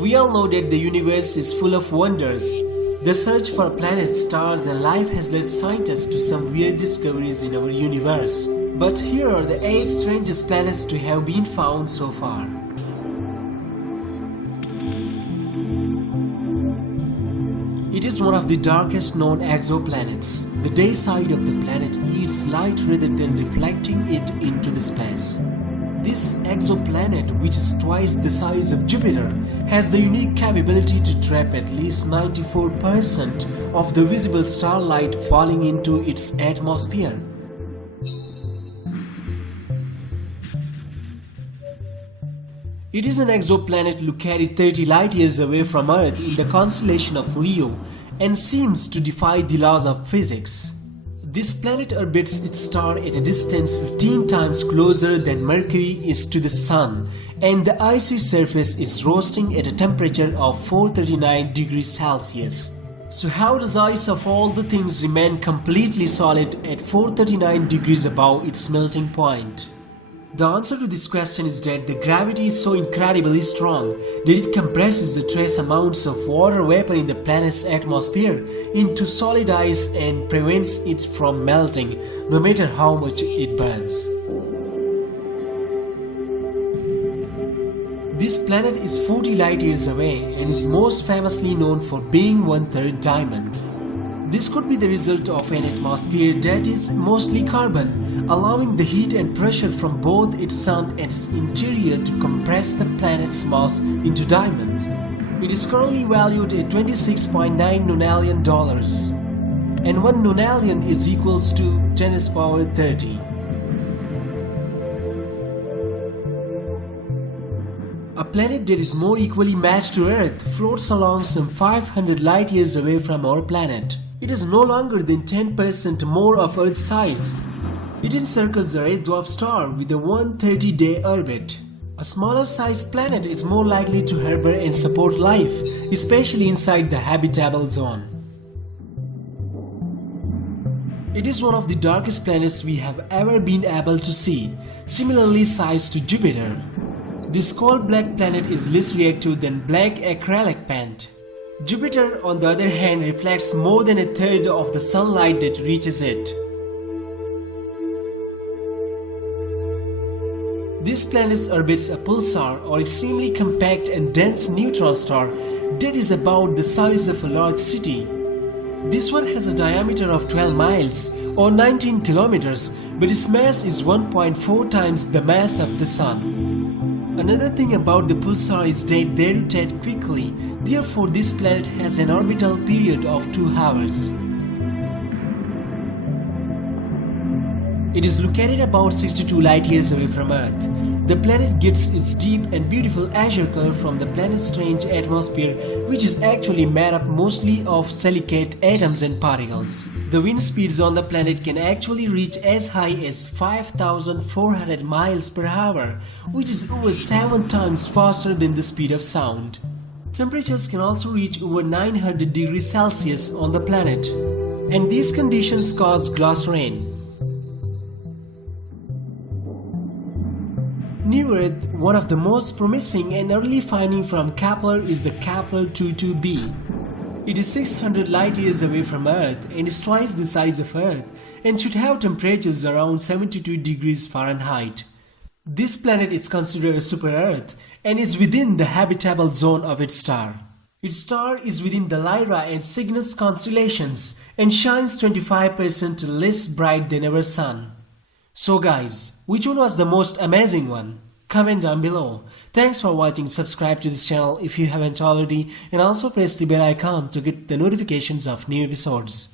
We all know that the universe is full of wonders. The search for planets, stars and life has led scientists to some weird discoveries in our universe. But here are the 8 strangest planets to have been found so far. It is one of the darkest known exoplanets. The day side of the planet eats light rather than reflecting it into the space. This exoplanet, which is twice the size of Jupiter, has the unique capability to trap at least 94% of the visible starlight falling into its atmosphere. It is an exoplanet located 30 light-years away from Earth in the constellation of Leo and seems to defy the laws of physics. This planet orbits its star at a distance 15 times closer than Mercury is to the Sun, and the icy surface is roasting at a temperature of 439 degrees Celsius. So how does ice of all the things remain completely solid at 439 degrees above its melting point? The answer to this question is that the gravity is so incredibly strong that it compresses the trace amounts of water vapor in the planet's atmosphere into solid ice and prevents it from melting, no matter how much it burns. This planet is 40 light-years away and is most famously known for being one-third diamond. This could be the result of an atmosphere that is mostly carbon, allowing the heat and pressure from both its sun and its interior to compress the planet's mass into diamond. It is currently valued at $26.9 nonallion, and 1 nonallion is equals to 10 to the power 30. A planet that is more equally matched to Earth floats along some 500 light-years away from our planet. It is no longer than 10% more of Earth's size. It encircles a red dwarf star with a 130-day orbit. A smaller sized planet is more likely to harbor and support life, especially inside the habitable zone. It is one of the darkest planets we have ever been able to see, similarly sized to Jupiter. This cold black planet is less reactive than black acrylic paint. Jupiter, on the other hand, reflects more than a third of the sunlight that reaches it. This planet orbits a pulsar, or extremely compact and dense neutron star that is about the size of a large city. This one has a diameter of 12 miles or 19 kilometers, but its mass is 1.4 times the mass of the Sun. Another thing about the pulsar is that they rotate quickly, therefore this planet has an orbital period of 2 hours. It is located about 62 light-years away from Earth. The planet gets its deep and beautiful azure color from the planet's strange atmosphere, which is actually made up mostly of silicate atoms and particles. The wind speeds on the planet can actually reach as high as 5,400 miles per hour, which is over 7 times faster than the speed of sound. Temperatures can also reach over 900 degrees Celsius on the planet, and these conditions cause glass rain. New Earth, one of the most promising and early finding from Kepler, is the Kepler 22b. It is 600 light-years away from Earth and is twice the size of Earth and should have temperatures around 72 degrees Fahrenheit. This planet is considered a super-Earth and is within the habitable zone of its star. Its star is within the Lyra and Cygnus constellations and shines 25% less bright than our Sun. So guys, which one was the most amazing one? Comment down below. Thanks for watching. Subscribe to this channel if you haven't already, and also press the bell icon to get the notifications of new episodes.